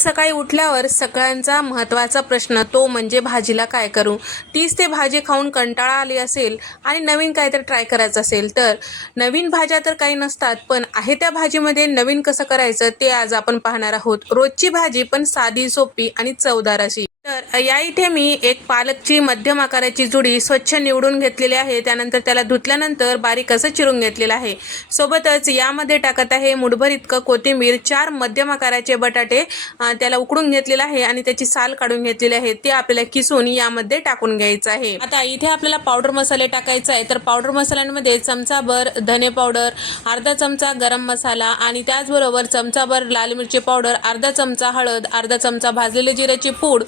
सकाळी उठल्यावर सगळ्यांचा महत्त्वाचा प्रश्न तो म्हणजे भाजीला काय करू? तीच ते भाजी खाऊन कंटाळा आली असेल आणि नवीन काहीतरी ट्राय करायचं असेल तर? नवीन भाज्या तर काही नसतात पण आहे त्या भाजीमध्ये नवीन कसं करायचं ते आज आपण पाहणार आहोत. रोजची भाजी पण साधी सोपी आणि चवदार अशी. तर या इथे मी एक पालकची मध्यम आकाराची जुडी स्वच्छ निवडून घेतलेली आहे. त्यानंतर त्याला धुतल्यानंतर बारीक असं चिरून घेतलेलं आहे. सोबतच यामध्ये टाकत आहे मुठभर इतकं कोथिंबीर चार मध्यम आकाराचे बटाटे त्याला उकडून घेतलेलं आहे आणि त्याची साल काढून घेतलेली आहे. ते आपल्याला किसून यामध्ये टाकून घ्यायचं आहे. आता इथे आपल्याला पावडर मसाले टाकायचा आहे तर पावडर मसाल्यांमध्ये चमचाभर धने पावडर अर्धा चमचा गरम मसाला आणि त्याचबरोबर चमचाभर लाल मिरची पावडर अर्धा चमचा हळद अर्धा चमचा भाजलेले जिऱ्याची पूड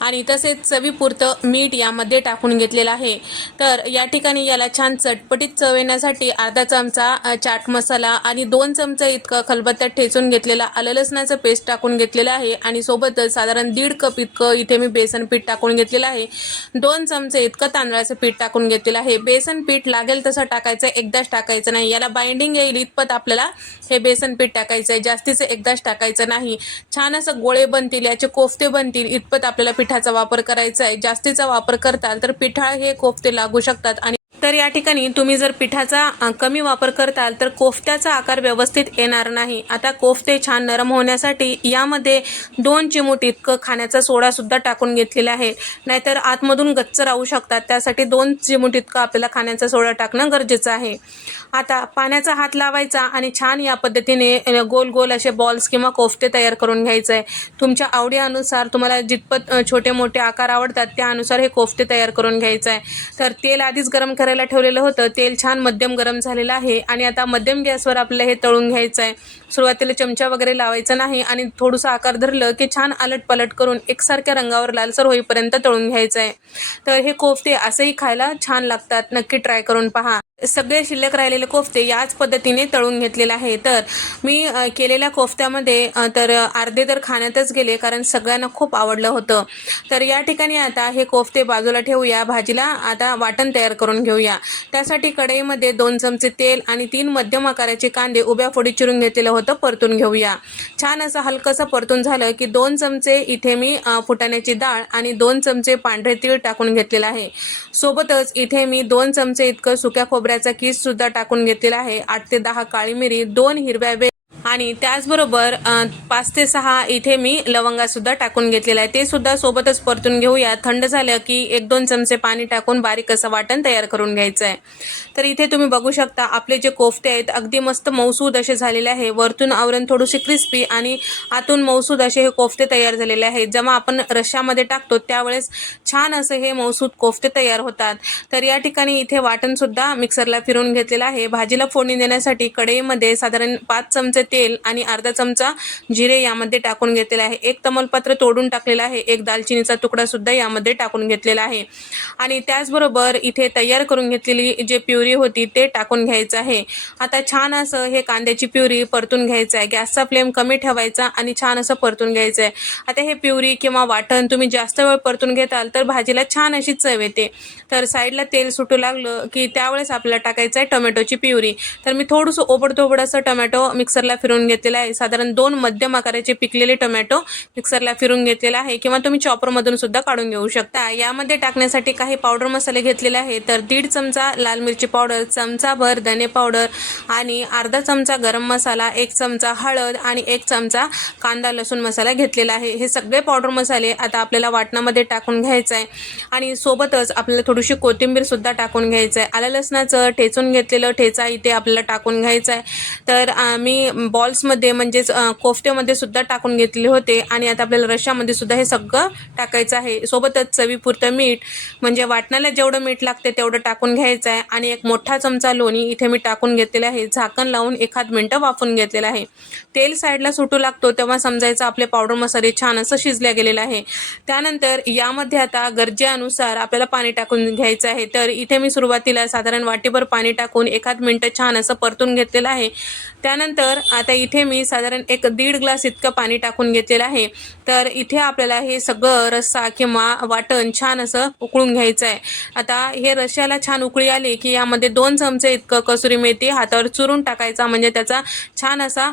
आणि तसेच चवीपुरतं मीठ यामध्ये टाकून घेतलेलं आहे. तर या ठिकाणी याला छान चटपटीत चव येण्यासाठी अर्धा चमचा चाट मसाला आणि दोन चमचे इतकं खलबत्त्यात ठेचून घेतलेला आलं लसणाचं पेस्ट टाकून घेतलेलं आहे. आणि सोबतच साधारण दीड कप इतकं इथे मी बेसन पीठ टाकून घेतलेलं आहे. दोन चमचे इतकं तांदळाचं पीठ टाकून घेतलेलं आहे. बेसन पीठ लागेल तसं टाकायचं एकदाच टाकायचं नाही. याला बाइंडिंग येईल इतपत आपल्याला हे बेसन पीठ टाकायचं आहे जास्तीचं एकदाच टाकायचं नाही. छान असं गोळे बनतील याचे कोफते बनतील इतपत आपल्याला पिठाचा वापर करायचा आहे जास्तीचा वापर करताल तर पिठाळ हे कोफते लागू शकतात आणि तर या ठिकाणी तुम्ही जर पिठाचा कमी वापर करताल तर कोफ्त्याचा आकार व्यवस्थित येणार नाही. आता कोफ्ते छान नरम होण्यासाठी यामध्ये दोन चिमूट इतकं खाण्याचा सोडासुद्धा टाकून घेतलेला आहे. नाहीतर आतमधून गच्च राहू शकतात. त्यासाठी दोन चिमूट इतकं आपल्याला खाण्याचा सोडा टाकणं गरजेचं आहे. आता पाण्याचा हात लावायचा आणि छान या पद्धतीने गोल गोल असे बॉल्स किंवा कोफ्ते तयार करून घ्यायचं. आहे तुमच्या आवडीनुसार तुम्हाला जितपत छोटे मोठे आकार आवडतात त्यानुसार हे कोफ्ते तयार करून घ्यायचं. आहे तर तेल आधीच गरम करायला ठेवलेलं होतं. तेल छान मध्यम गरम झालेलं आहे आणि आता मध्यम गॅसवर आपल्याला हे तळून घ्यायचं आहे सुरुवातीला चमचा वगैरे लावायचा नाही आणि थोडंसं आकार धरलं की छान अलट पलट करून एकसारख्या रंगावर लालसर होईपर्यंत तळून घ्यायचं आहे तर हे कोफते असंही खायला छान लागतात. नक्की ट्राय करून पहा. सगळे शिल्लक राहिलेले कोफ्ते याच पद्धतीने तळून घेतलेले आहे तर मी केलेल्या कोफ्त्यामध्ये तर अर्धे तर खाण्यातच गेले कारण सगळ्यांना खूप आवडलं होतं. तर या ठिकाणी आता हे कोफ्ते बाजूला ठेवूया भाजीला आता वाटण तयार करून घेऊया. त्यासाठी कढईमध्ये दोन चमचे तेल आणि तीन मध्यम आकाराचे कांदे उभ्या फोडी चिरून घेतलेलं होतं परतून घेऊया. छान असं हलकंसं परतून झालं की दोन चमचे इथे मी फुटाण्याची डाळ आणि दोन चमचे पांढरे तीळ टाकून घेतलेलं आहे. सोबतच इथे मी दोन चमचे इतकं सुक्या खोबऱ्या खोबऱ्याचा किस सुद्धा टाकून घेतलेला आहे. आठ ते दहा काळी मिरी दोन हिरव्या वे आणि त्याचबरोबर पाच ते सहा इथे मी लवंगा सुद्धा टाकून घेतलेला आहे. ते सुद्धा सोबतच परतून घेऊया. थंड झालं की एक दोन चमचे पाणी टाकून बारीक असं वाटण तयार करून घ्यायचं आहे. तर इथे तुम्ही बघू शकता आपले जे कोफते आहेत अगदी मस्त मौसूद असे झालेले आहे. वरतून आवरण थोडीशी क्रिस्पी आणि आतून मौसूद असे हे कोफ्ते तयार झालेले आहेत जेव्हा आपण रश्श्यामध्ये टाकतो त्यावेळेस छान असं हे मौसूद कोफ्ते तयार होतात. तर या ठिकाणी इथे वाटण सुद्धा मिक्सरला फिरून घेतलेलं आहे. भाजीला फोडणी देण्यासाठी कढईमध्ये साधारण पाच चमचे तेल आणि अर्धा चमचा जिरे यामध्ये टाकून घेतलेले आहे. एक तमलपत्र तोडून टाकलेलं आहे. एक दालचिनीचा तुकडा सुद्धा यामध्ये टाकून घेतलेला आहे. आणि त्याचबरोबर इथे तयार करून घेतलेली जे प्युरी होती ते टाकून घ्यायचं आहे. आता छान असं हे कांद्याची प्युरी परतून घ्यायचं आहे. गॅसचा फ्लेम कमी ठेवायचा आणि छान असं परतून घ्यायचं आहे आता हे प्युरी किंवा वाटण तुम्ही जास्त वेळ परतून घेताल तर भाजीला छान अशी चव येते. तर साईडला तेल सुटू लागलं की त्यावेळेस आपल्याला टाकायचं आहे टोमॅटोची प्युरी. तर मी थोडंसं ओबडधोबड असं टोमॅटो मिक्सरला फिरून घेतलेलं आहे. साधारण दोन मध्यम आकाराचे पिकलेले टोमॅटो मिक्सरला फिरून घेतलेला आहे किंवा तुम्ही चॉपरमधून सुद्धा काढून घेऊ शकता. यामध्ये टाकण्यासाठी काही पावडर मसाले घेतलेले आहे तर दीड चमचा लाल मिरची पावडर चमचाभर धने पावडर आणि अर्धा चमचा गरम मसाला एक चमचा हळद आणि एक चमचा कांदा लसूण मसाला घेतलेला आहे. हे सगळे पावडर मसाले आता आपल्याला वाटणामध्ये टाकून घ्यायचं आहे. आणि सोबतच आपल्याला थोडीशी कोथिंबीर सुद्धा टाकून घ्यायचं आहे. आलं लसणाचं ठेचून घेतलेलं ठेचा इथे आपल्याला टाकून घ्यायचं आहे. तर आम्ही मी बॉल्समध्ये म्हणजेच कोफ्त्यामध्ये सुद्धा टाकून घेतले होते आणि आता आपल्याला रश्यामध्ये सुद्धा हे सगळं टाकायचं आहे. सोबतच चवीपुरतं मीठ म्हणजे वाटणाला जेवढं मीठ लागते तेवढं टाकून घ्यायचं आहे आणि एक मोठा चमचा लोणी इथे मी टाकून घेतलेलं आहे. झाकण लावून एखाद मिनटं वाफून घेतलेलं आहे. तेल साईडला सुटू लागतो तेव्हा समजायचं आपले पावडर मसाले छान असं शिजल्या गेलेलं आहे. त्यानंतर यामध्ये आता गरजेनुसार आपल्याला पाणी टाकून घ्यायचं आहे. तर इथे मी सुरुवातीला साधारण वाटीभर पाणी टाकून एखाद मिनटं छान असं परतून घेतलेलं आहे. त्यानंतर आता इथे मी साधारण एक दीड ग्लास इतकं पाणी टाकून घेतलेलं आहे. तर इथे आपल्याला हे सगळं रस्सा किंवा वाटण छान असं उकळून घ्यायचं आहे. आता हे रश्श्याला छान उकळी आली की यामध्ये दोन चमचे इतकं कसुरी मेथी हातावर चुरून टाकायचा म्हणजे त्याचा छान असा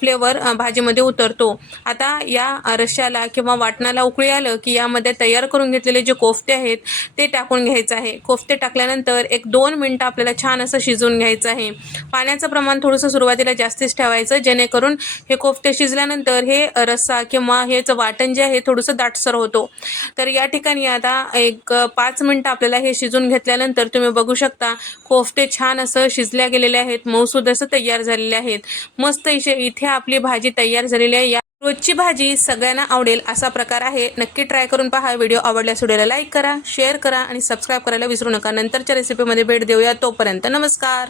फ्लेवर भाजीमध्ये उतरतो. आता या रश्याला किंवा वाटणाला उकळी आलं की यामध्ये तयार करून घेतलेले जे कोफ्ते आहेत ते टाकून घ्यायचं आहे. कोफ्ते टाकल्यानंतर एक दोन मिनटं आपल्याला छान असं शिजवून घ्यायचं आहे. पाण्याचं प्रमाण थोडंसं सुरुवातीला जास्तीच ठेवायचं जेणेकरून हे कोफ्ते शिजल्यानंतर हे रस्सा किंवा हेच वाटण जे आहे थोडंसं दाटसर होतो. तर या ठिकाणी आता एक पाच मिनटं आपल्याला हे शिजून घेतल्यानंतर तुम्ही बघू शकता कोफ्ते छान असं शिजल्या गेलेले आहेत मऊसूद असं तयार झालेले आहेत. मस्त इशे इथे आपली भाजी तयार झालेली आहे. या रोजची भाजी सगळ्यांना आवडेल असा प्रकार आहे. नक्की ट्राय करून पहा. व्हिडिओ आवडल्यास व्हिडिओला लाईक करा शेअर करा आणि सबस्क्राईब करायला विसरू नका. नंतरच्या रेसिपीमध्ये भेट देऊया. तोपर्यंत नमस्कार.